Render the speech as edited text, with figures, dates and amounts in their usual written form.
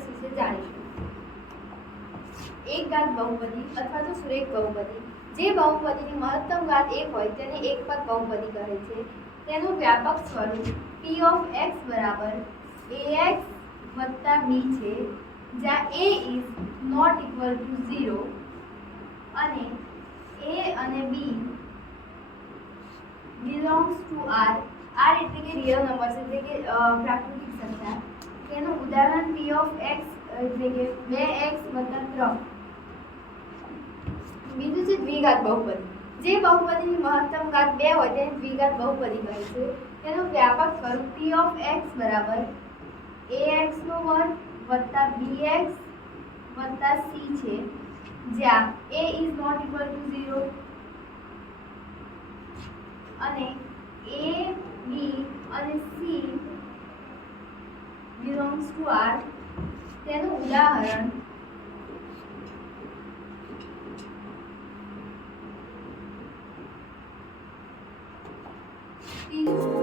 Matrix વિશે જાણીશું। એક ઘાત બહુપદી અથવા તો સુરેખ બહુપદી। જે બહુપદીની મહત્તમ ઘાત 1 હોય તેને એકપદ બહુપદી કહે છે। તેનું વ્યાપક સ્વરૂપ p of x બરાબર ax વત્તા b છે, જ્યાં a is not equal to 0 અને a અને b belongs to r। r એટલે કે રિયલ નંબર્સ એટલે કે પ્રાકૃતિક સંખ્યા। તેનું ઉદાહરણ p of x એટલે કે 2x 3। બીજું છે દ્વિઘાત બહુપદી। જે બહુપદીની મહત્તમ ઘાત 2 હોય તેને દ્વિઘાત બહુપદી કહે છે। તેનું વ્યાપક સ્વરૂપ p of x બરાબર ax નો વર્ગ વત્તા bx વત્તા c છે, જ્યાં a is not equal to 0 અને a b અને c belongs to r। તેનું ઉદાહરણ ત્રીજું